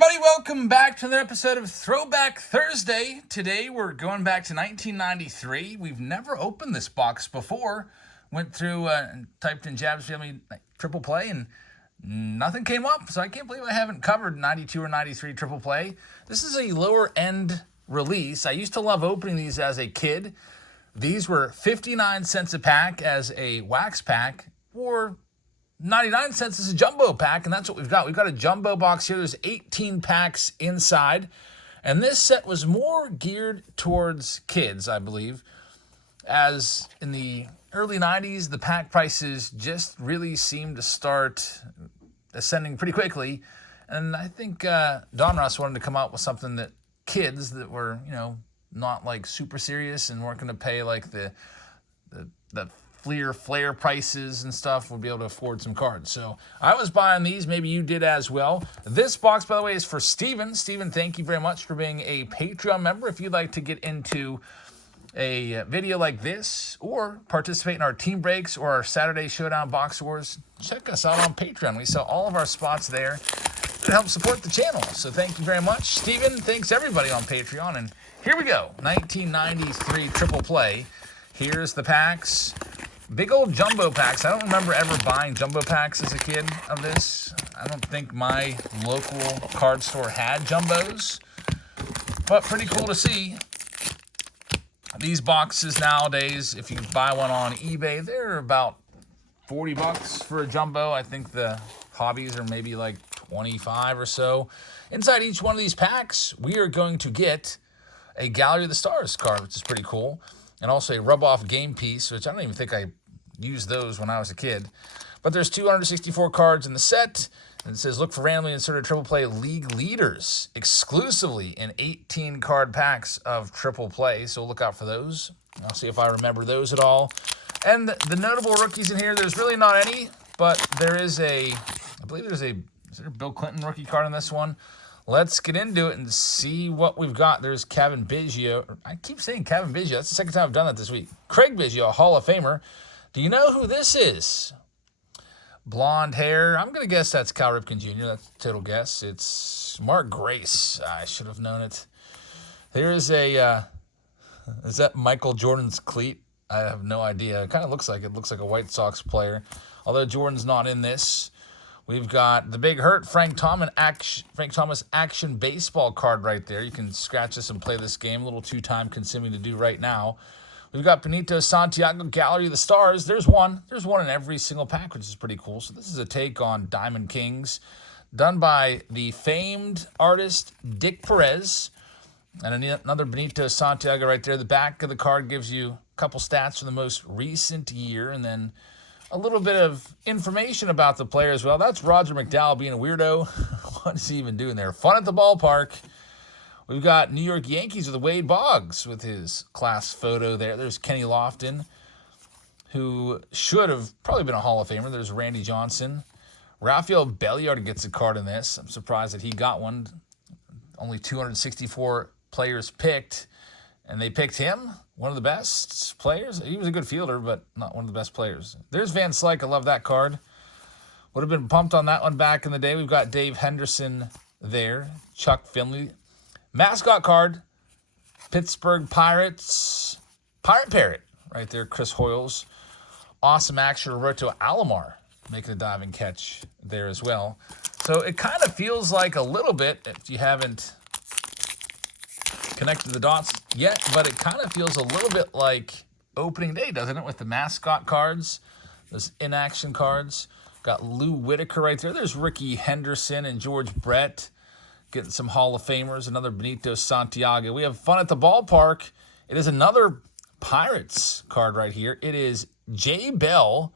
everybody, welcome back to another episode of Throwback Thursday. Today we're going back to 1993. We've never opened this box before. Went through and typed in Jab's Family Triple Play and nothing came up. So I can't believe I haven't covered 92 or 93 Triple Play. This is a lower end release. I used to love opening these as a kid. These were 59 cents a pack as a wax pack, or 99 cents is a jumbo pack, and that's what we've got. We've got a jumbo box here. There's 18 packs inside, and this set was more geared towards kids, I believe, as in the early 90s, the pack prices just really seemed to start ascending pretty quickly, and I think Donruss wanted to come out with something that kids that were, not like super serious and weren't going to pay like the flare prices and stuff would be able to afford some cards. So I was buying these. Maybe you did as well. This box, by the way, is for Steven. Steven, thank you very much for being a Patreon member. If you'd like to get into a video like this or participate in our team breaks or our Saturday Showdown box wars, check us out on Patreon. We sell all of our spots there to help support the channel. So thank you very much. Steven, thanks everybody on Patreon. And here we go. 1993 Triple Play. Here's the packs. Big old jumbo packs. I don't remember ever buying jumbo packs as a kid of this. I don't think my local card store had jumbos, but pretty cool to see. These boxes nowadays, if you buy one on eBay, they're about 40 bucks for a jumbo. I think the hobbies are maybe like 25 or so. Inside each one of these packs, we are going to get a Gallery of the Stars card, which is pretty cool. And also a rub-off game piece, which I don't even think I used those when I was a kid. But there's 264 cards in the set. And it says, look for randomly inserted Triple Play League leaders exclusively in 18 card packs of Triple Play. So look out for those. I'll see if I remember those at all. And the notable rookies in here, there's really not any. But there is I believe there's is there a Bill Clinton rookie card in this one? Let's get into it and see what we've got. There's Kevin Biggio. I keep saying Kevin Biggio. That's the second time I've done that this week. Craig Biggio, a Hall of Famer. Do you know who this is? Blonde hair. I'm going to guess that's Cal Ripken Jr. That's a total guess. It's Mark Grace. I should have known it. Here's is that Michael Jordan's cleat? I have no idea. It kind of looks like it. Looks like a White Sox player. Although Jordan's not in this. We've got the Big Hurt, Frank Thomas Action Baseball card right there. You can scratch this and play this game. A little too time consuming to do right now. We've got Benito Santiago, Gallery of the Stars. There's one. There's one in every single pack, which is pretty cool. So this is a take on Diamond Kings done by the famed artist Dick Perez. And another Benito Santiago right there. The back of the card gives you a couple stats from the most recent year and then a little bit of information about the player as well. That's Roger McDowell being a weirdo. What is he even doing there? Fun at the ballpark. We've got New York Yankees with Wade Boggs with his class photo there. There's Kenny Lofton, who should have probably been a Hall of Famer. There's Randy Johnson. Rafael Belliard gets a card in this. I'm surprised that he got one. Only 264 players picked, and they picked him. One of the best players. He was a good fielder, but not one of the best players. There's Van Slyke. I love that card. Would have been pumped on that one back in the day. We've got Dave Henderson there. Chuck Finley. Mascot card. Pittsburgh Pirates. Pirate Parrot right there. Chris Hoyles. Awesome action. Roberto Alomar making a diving catch there as well. So it kind of feels like a little bit, if you haven't connected the dots yet, but it kind of feels a little bit like opening day, doesn't it? With the mascot cards, those in-action cards. Got Lou Whitaker right there. There's Ricky Henderson and George Brett getting some Hall of Famers. Another Benito Santiago. We have fun at the ballpark. It is another Pirates card right here. It is Jay Bell,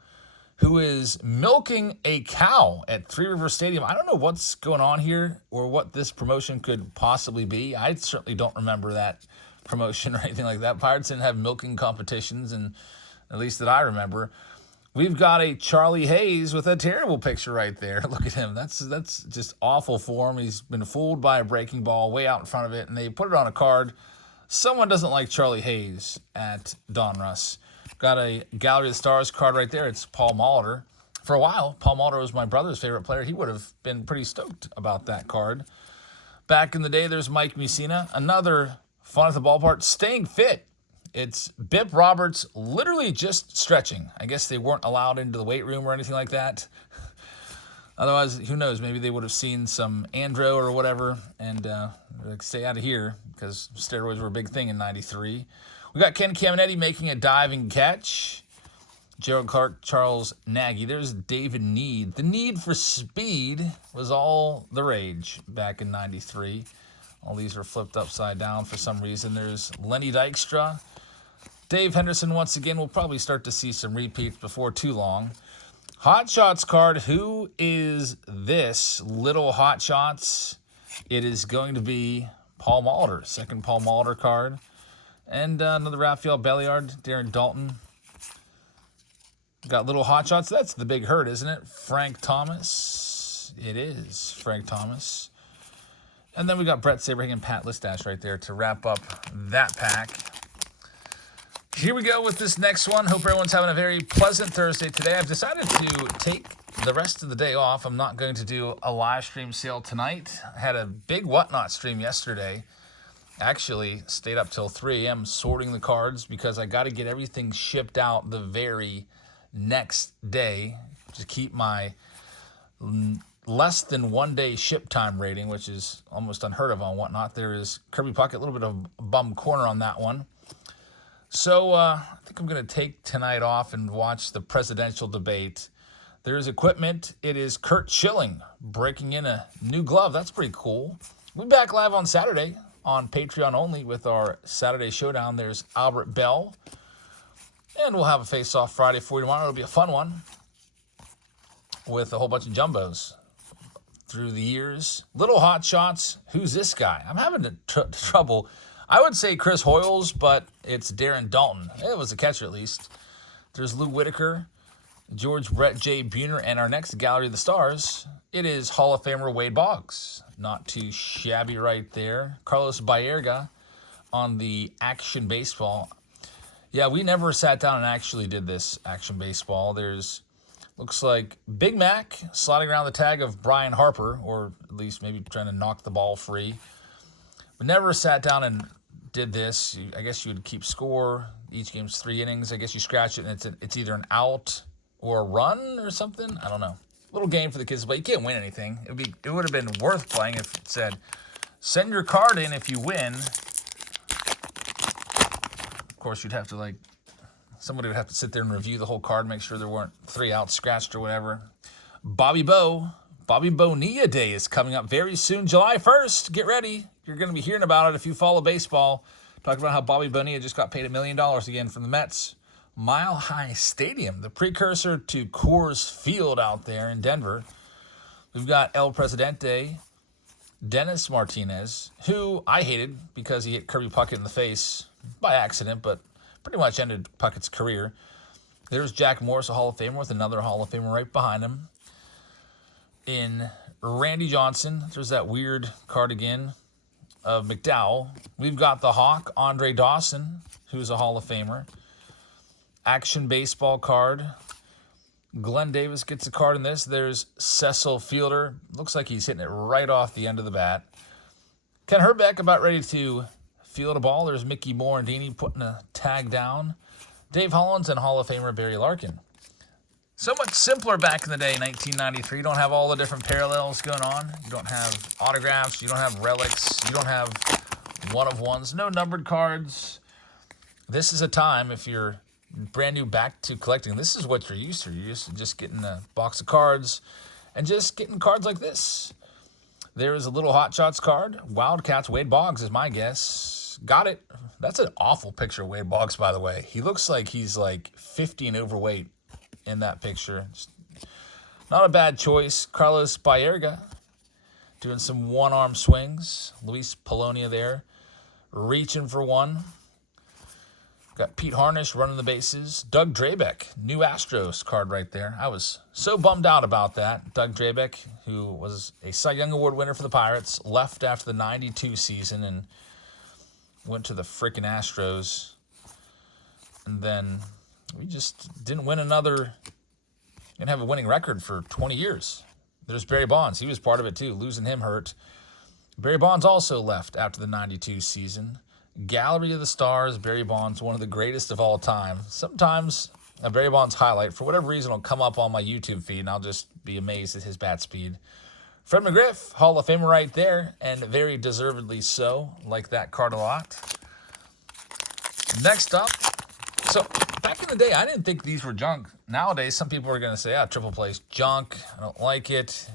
who is milking a cow at Three Rivers Stadium. I don't know what's going on here or what this promotion could possibly be. I certainly don't remember that promotion or anything like that. Pirates didn't have milking competitions, and at least that I remember. We've got a Charlie Hayes with a terrible picture right there. Look at him. That's just awful for him. He's been fooled by a breaking ball way out in front of it, and they put it on a card. Someone doesn't like Charlie Hayes at Donruss. Got a Gallery of the Stars card right there. It's Paul Molitor. For a while, Paul Molitor was my brother's favorite player. He would have been pretty stoked about that card. Back in the day, there's Mike Mussina. Another fun at the ballpark, staying fit. It's Bip Roberts literally just stretching. I guess they weren't allowed into the weight room or anything like that. Otherwise, who knows? Maybe they would have seen some andro or whatever and like, stay out of here because steroids were a big thing in 93. We got Ken Caminetti making a diving catch. Gerald Clark, Charles Nagy. There's David Need. The need for speed was all the rage back in 93. All these are flipped upside down for some reason. There's Lenny Dykstra. Dave Henderson, once again, we'll probably start to see some repeats before too long. Hot Shots card. Who is this? Little Hot Shots. It is going to be Paul Molitor. Second Paul Molitor card. And another Raphael Belliard, Darren Dalton. Got Little Hot Shots. That's the big hurt, isn't it? Frank Thomas. It is Frank Thomas. And then we got Brett Saberhagen and Pat Listash right there to wrap up that pack. Here we go with this next one. Hope everyone's having a very pleasant Thursday today. I've decided to take the rest of the day off. I'm not going to do a live stream sale tonight. I had a big Whatnot stream yesterday. Actually, stayed up till 3 a.m. sorting the cards because I got to get everything shipped out the very next day to keep my less than 1 day ship time rating, which is almost unheard of on Whatnot. There is Kirby Puckett, a little bit of a bum corner on that one. So I think I'm going to take tonight off and watch the presidential debate. There's equipment. It is Kurt Schilling breaking in a new glove. That's pretty cool. We'll be back live on Saturday on Patreon only with our Saturday Showdown. There's Albert Bell. And we'll have a face-off Friday for you tomorrow. It'll be a fun one with a whole bunch of jumbos through the years. Little Hot Shots. Who's this guy? I'm having trouble. I would say Chris Hoyles, but it's Darren Dalton. It was a catcher at least. There's Lou Whitaker, George Brett J. Buhner, and our next Gallery of the Stars. It is Hall of Famer Wade Boggs. Not too shabby right there. Carlos Baerga on the Action Baseball. Yeah, we never sat down and actually did this Action Baseball. There's, looks like Big Mac sliding around the tag of Brian Harper, or at least maybe trying to knock the ball free. But never sat down and did this. I guess you would keep score. Each game's 3 innings. I guess you scratch it and it's either an out or a run or something. I don't know. Little game for the kids to play. You can't win anything. It would have been worth playing if it said, send your card in if you win. Of course, you'd have to somebody would have to sit there and review the whole card, make sure there weren't 3 outs scratched or whatever. Bobby Bonilla Day is coming up very soon, July 1st. Get ready. You're going to be hearing about it if you follow baseball. Talk about how Bobby Bonilla just got paid $1 million again from the Mets. Mile High Stadium, the precursor to Coors Field out there in Denver. We've got El Presidente, Dennis Martinez, who I hated because he hit Kirby Puckett in the face by accident, but pretty much ended Puckett's career. There's Jack Morris, a Hall of Famer, with another Hall of Famer right behind him. In Randy Johnson, there's that weird card again of McDowell. We've got the Hawk, Andre Dawson, who's a Hall of Famer. Action Baseball card. Glenn Davis gets a card in this. There's Cecil Fielder. Looks like he's hitting it right off the end of the bat. Ken Herbeck about ready to field a ball. There's Mickey Morandini putting a tag down. Dave Hollins and Hall of Famer Barry Larkin. So much simpler back in the day, 1993. You don't have all the different parallels going on. You don't have autographs. You don't have relics. You don't have one-of-ones. No numbered cards. This is a time, if you're brand new back to collecting, this is what you're used to. You're used to just getting a box of cards and just getting cards like this. There is a Little Hot Shots card. Wildcats, Wade Boggs is my guess. Got it. That's an awful picture of Wade Boggs, by the way. He looks like he's 50 and overweight in that picture. Not a bad choice. Carlos Baerga doing some one-arm swings. Luis Polonia there reaching for one. Got Pete Harnish running the bases. Doug Drabeck, new Astros card right there. I was so bummed out about that. Doug Drabeck, who was a Cy Young Award winner for the Pirates, left after the 92 season and went to the freaking Astros. And then we just didn't win another, didn't have a winning record for 20 years. There's Barry Bonds. He was part of it too. Losing him hurt. Barry Bonds also left after the 92 season. Gallery of the Stars, Barry Bonds, one of the greatest of all time. Sometimes a Barry Bonds highlight, for whatever reason, will come up on my YouTube feed, and I'll just be amazed at his bat speed. Fred McGriff, Hall of Famer right there, and very deservedly so. Like that card a lot. Next up, so back in the day, I didn't think these were junk. Nowadays, some people are going to say, triple play's junk. I don't like it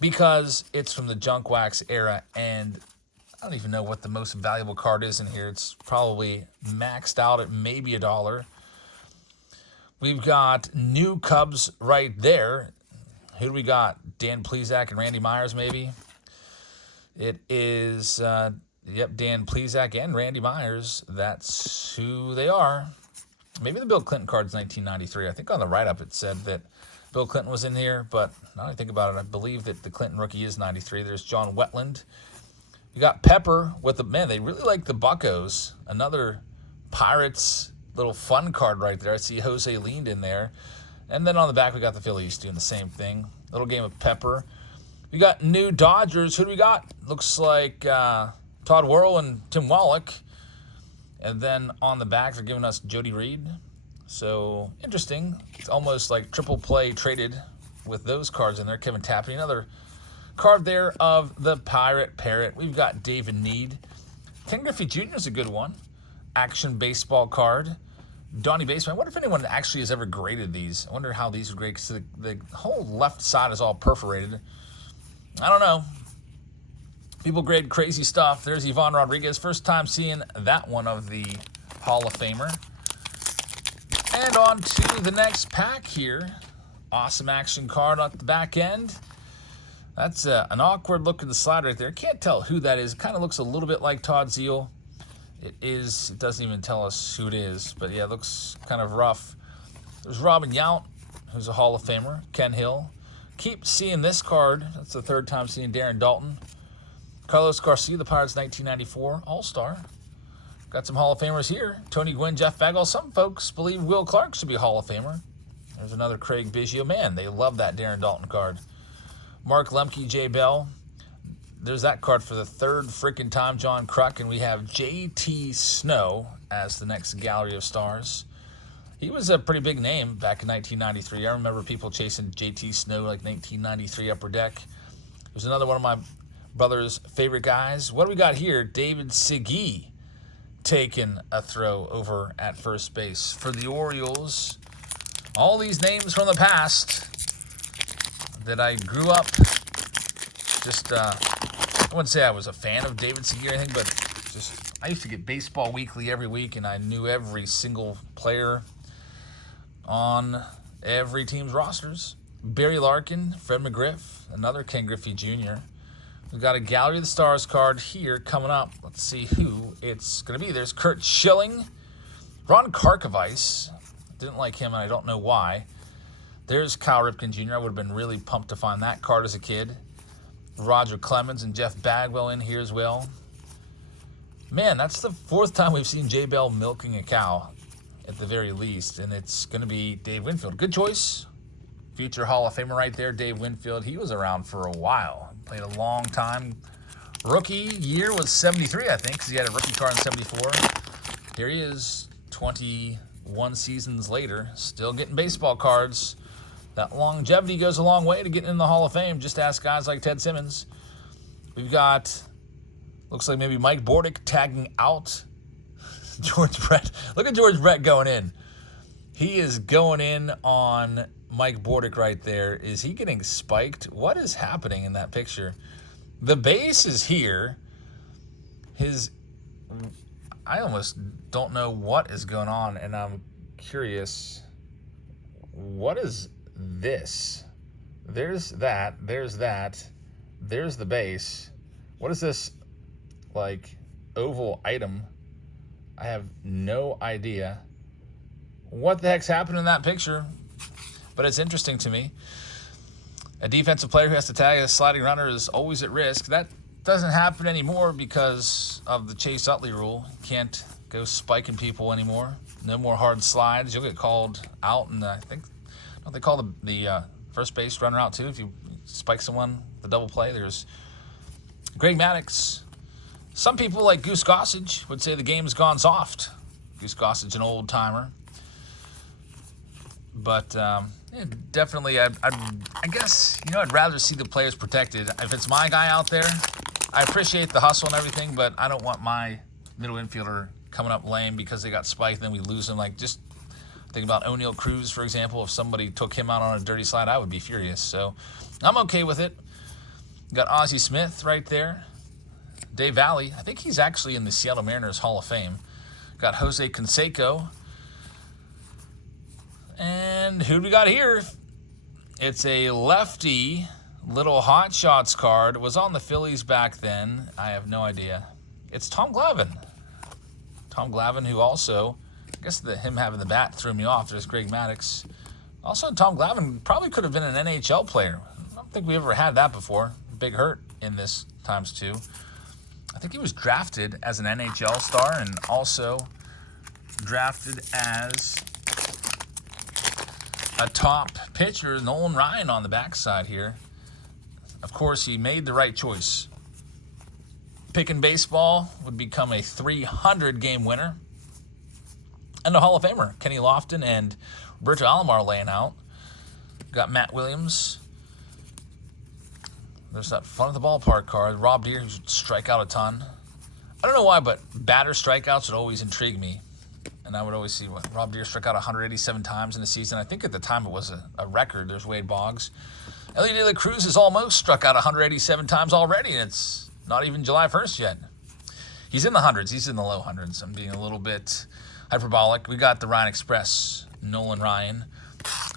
because it's from the junk wax era, and I don't even know what the most valuable card is in here. It's probably maxed out at maybe $1. We've got new Cubs right there. Who do we got? Dan Plesac and Randy Myers, maybe? It is, Dan Plesac and Randy Myers. That's who they are. Maybe the Bill Clinton card's 1993. I think on the write-up it said that Bill Clinton was in here, but now that I think about it, I believe that the Clinton rookie is 93. There's John Wetland. You got Pepper with the, man, they really like the Buccos. Another Pirates little fun card right there. I see Jose leaned in there. And then on the back, we got the Phillies doing the same thing. Little game of Pepper. We got new Dodgers. Who do we got? Looks like Todd Worrell and Tim Wallach. And then on the back, they're giving us Jody Reed. So, interesting. It's almost like triple play traded with those cards in there. Kevin Tapney, another card there of the Pirate Parrot. We've got David Need. Ken Griffey Jr. is a good one. Action baseball card. Donnie Baseman. I wonder if anyone actually has ever graded these. I wonder how these would grade, because the whole left side is all perforated. I don't know. People grade crazy stuff. There's Ivan Rodriguez. First time seeing that one of the Hall of Famer. And on to the next pack here. Awesome action card at the back end. That's an awkward look at the slide right there. Can't tell who that is. It kind of looks a little bit like Todd Zeal. It doesn't even tell us who it is. But yeah, it looks kind of rough. There's Robin Yount, who's a Hall of Famer. Ken Hill. Keep seeing this card. That's the third time seeing Darren Dalton. Carlos Garcia, the Pirates 1994 All-Star. Got some Hall of Famers here. Tony Gwynn, Jeff Bagwell. Some folks believe Will Clark should be a Hall of Famer. There's another Craig Biggio. Man, they love that Darren Dalton card. Mark Lemke, Jay Bell. There's that card for the third freaking time, John Kruk. And we have J.T. Snow as the next Gallery of Stars. He was a pretty big name back in 1993. I remember people chasing J.T. Snow like 1993 Upper Deck. There's another one of my brother's favorite guys. What do we got here? David Segui taking a throw over at first base for the Orioles. All these names from the past that I grew up just, I wouldn't say I was a fan of David Segui or anything, but just, I used to get Baseball Weekly every week, and I knew every single player on every team's rosters. Barry Larkin, Fred McGriff, another Ken Griffey Jr. We've got a Gallery of the Stars card here coming up. Let's see who it's going to be. There's Kurt Schilling. Ron Karkovice. Didn't like him, and I don't know why. There's Kyle Ripken Jr. I would have been really pumped to find that card as a kid. Roger Clemens and Jeff Bagwell in here as well. Man, that's the fourth time we've seen Jay Bell milking a cow, at the very least, and it's going to be Dave Winfield. Good choice. Future Hall of Famer right there, Dave Winfield. He was around for a while. Played a long time. Rookie year was 73, I think, because he had a rookie card in 74. Here he is, 21 seasons later, still getting baseball cards. That longevity goes a long way to getting in the Hall of Fame. Just ask guys like Ted Simmons. We've got, looks like maybe Mike Bordick tagging out George Brett. Look at George Brett going in. He is going in on Mike Bordick right there. Is he getting spiked? What is happening in that picture? The base is here. I almost don't know what is going on, and I'm curious. What is this? There's that. There's that. There's the base. What is this, like, oval item? I have no idea what the heck's happened in that picture, but it's interesting to me. A defensive player who has to tag a sliding runner is always at risk. That doesn't happen anymore because of the Chase Utley rule. You can't go spiking people anymore. No more hard slides. You'll get called out, and I think, don't they call the first base runner out too if you spike someone, the double play? There's Greg Maddux. Some people like Goose Gossage would say the game's gone soft. Goose Gossage, an old timer. But yeah, definitely, I guess, I'd rather see the players protected. If it's my guy out there, I appreciate the hustle and everything, but I don't want my middle infielder coming up lame because they got spiked, then we lose him. Like, just think about O'Neal Cruz, for example. If somebody took him out on a dirty slide, I would be furious. So I'm okay with it. Got Ozzie Smith right there. Dave Valley. I think he's actually in the Seattle Mariners Hall of Fame. Got Jose Canseco. And who do we got here? It's a lefty little hot shots card. It was on the Phillies back then. I have no idea. It's Tom Glavine. Tom Glavine, who also, I guess him having the bat threw me off. There's Greg Maddux. Also, Tom Glavine probably could have been an NHL player. I don't think we ever had that before. Big hurt in this ×2. I think he was drafted as an NHL star and also drafted as a top pitcher, Nolan Ryan, on the backside here. Of course, he made the right choice. Picking baseball would become a 300-game winner. And a Hall of Famer, Kenny Lofton and Roberto Alomar laying out. Got Matt Williams. There's that fun of the ballpark card. Rob Deere, who strike out a ton. I don't know why, but batter strikeouts would always intrigue me. And I would always see what Rob Deere struck out 187 times in the season. I think at the time it was a record. There's Wade Boggs. Ellie De La Cruz has almost struck out 187 times already, and it's not even July 1st yet. He's in the hundreds. He's in the low hundreds. I'm being a little bit hyperbolic. We got the Ryan Express, Nolan Ryan.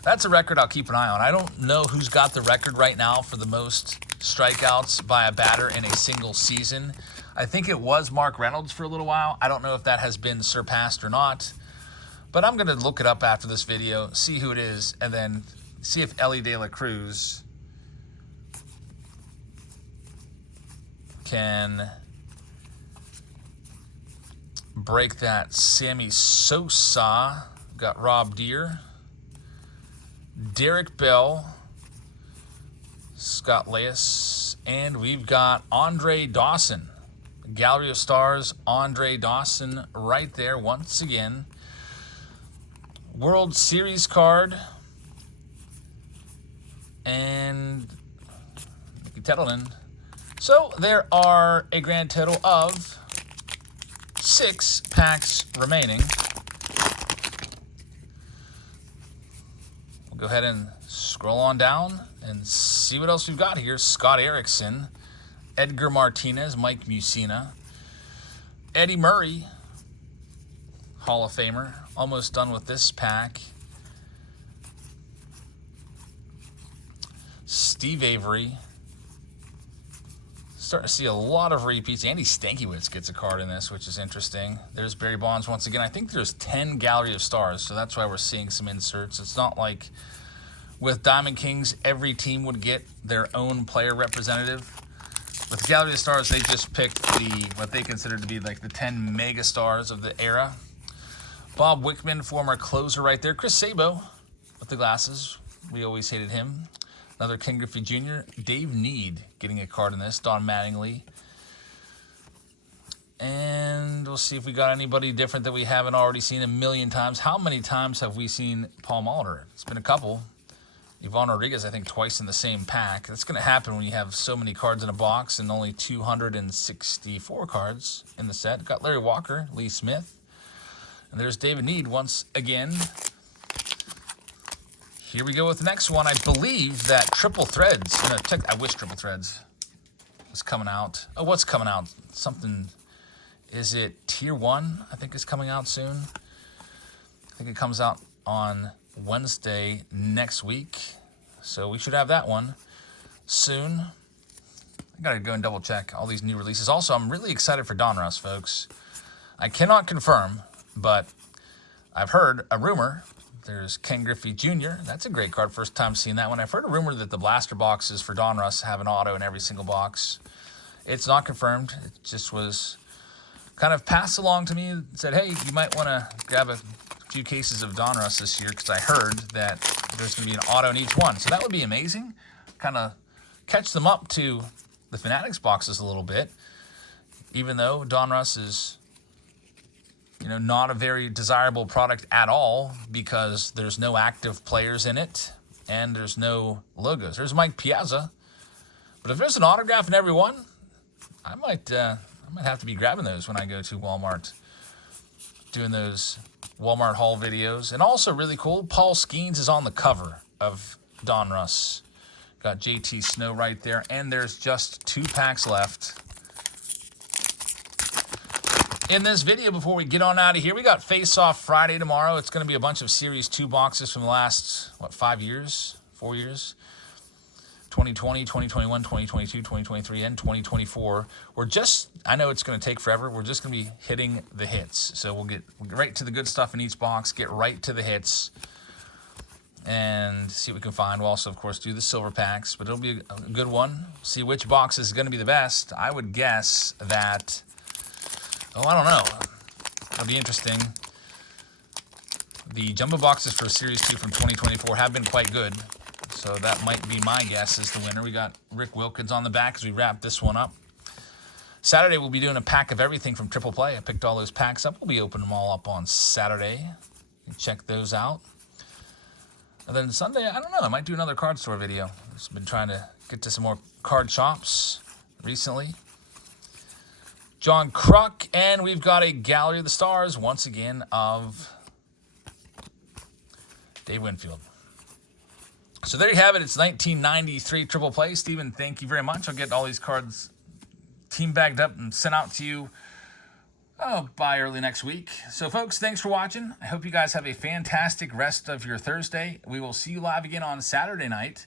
That's a record I'll keep an eye on. I don't know who's got the record right now for the most strikeouts by a batter in a single season. I think it was Mark Reynolds for a little while. I don't know if that has been surpassed or not. But I'm going to look it up after this video, see who it is, and then see if Ellie De La Cruz can break that. Sammy Sosa. Got Rob Deere. Derek Bell. Scott Leas. And we've got Andre Dawson. Gallery of Stars, Andre Dawson right there once again. World Series card. And Mickey Tettleton. So there are a grand total of 6 packs remaining. We'll go ahead and scroll on down and see what else we've got here. Scott Erickson, Edgar Martinez, Mike Mussina, Eddie Murray, Hall of Famer. Almost done with this pack. Steve Avery. Starting to see a lot of repeats. Andy Stankiewicz gets a card in this, which is interesting. There's Barry Bonds once again. I think there's 10 Gallery of Stars, so that's why we're seeing some inserts. It's not like with Diamond Kings, every team would get their own player representative. With Gallery of Stars, they just picked what they consider to be like the 10 mega stars of the era. Bob Wickman, former closer right there. Chris Sabo with the glasses. We always hated him. Another Ken Griffey Jr. Dave Need getting a card in this. Don Mattingly. And we'll see if we got anybody different that we haven't already seen a million times. How many times have we seen Paul Molitor? It's been a couple. Yvonne Rodriguez, I think, twice in the same pack. That's going to happen when you have so many cards in a box and only 264 cards in the set. Got Larry Walker, Lee Smith. And there's David Need once again. Here we go with the next one. I believe that Triple Threads, I wish Triple Threads was coming out. Oh, what's coming out? Something, is it Tier 1? I think is coming out soon. I think it comes out on Wednesday next week. So we should have that one soon. I gotta go and double check all these new releases. Also, I'm really excited for Donruss, folks. I cannot confirm, but I've heard a rumor. There's Ken Griffey Jr. That's a great card. First time seeing that one. I've heard a rumor that the blaster boxes for Donruss have an auto in every single box. It's not confirmed. It just was kind of passed along to me and said, hey, you might want to grab a few cases of Donruss this year because I heard that there's going to be an auto in each one. So that would be amazing. Kind of catch them up to the Fanatics boxes a little bit, even though Donruss is, not a very desirable product at all because there's no active players in it and there's no logos. There's Mike Piazza, but if there's an autograph in every one, I might have to be grabbing those when I go to Walmart, doing those Walmart haul videos. And also really cool, Paul Skeens is on the cover of Donruss. Got JT Snow right there, and there's just 2 packs left. In this video, before we get on out of here, we got Face Off Friday tomorrow. It's going to be a bunch of Series 2 boxes from the last, 4 years? 2020, 2021, 2022, 2023, and 2024. I know it's going to take forever. We're just going to be hitting the hits. So we'll get right to the good stuff in each box, get right to the hits, and see what we can find. We'll also, of course, do the silver packs, but it'll be a good one. See which box is going to be the best. I would guess that... I don't know. It'll be interesting. The jumbo boxes for Series 2 from 2024 have been quite good, so that might be my guess as the winner. We got Rick Wilkins on the back as we wrap this one up. Saturday, we'll be doing a pack of everything from Triple Play. I picked all those packs up. We'll be opening them all up on Saturday. Check those out. And then Sunday, I don't know. I might do another card store video. Just been trying to get to some more card shops recently. John Kruk, and we've got a Gallery of the Stars, once again, of Dave Winfield. So there you have it. It's 1993 Triple Play. Steven, thank you very much. I'll get all these cards team bagged up and sent out to you by early next week. So, folks, thanks for watching. I hope you guys have a fantastic rest of your Thursday. We will see you live again on Saturday night,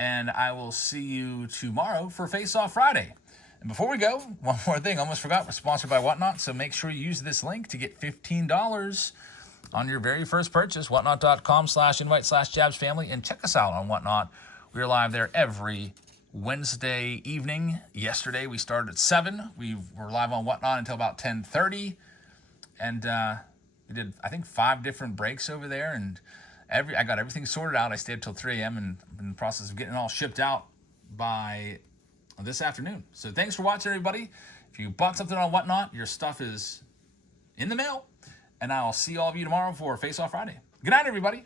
and I will see you tomorrow for Face Off Friday. And before we go, one more thing. I almost forgot. We're sponsored by Whatnot, so make sure you use this link to get $15 on your very first purchase, whatnot.com/invite/JabsFamily, and check us out on Whatnot. We are live there every Wednesday evening. Yesterday, we started at 7. We were live on Whatnot until about 10:30, and we did, I think, 5 different breaks over there, and I got everything sorted out. I stayed till 3 a.m. and I'm in the process of getting it all shipped out by this afternoon. So thanks for watching, everybody. If you bought something on Whatnot, your stuff is in the mail, and I'll see all of you tomorrow for Face Off Friday. Good night, everybody.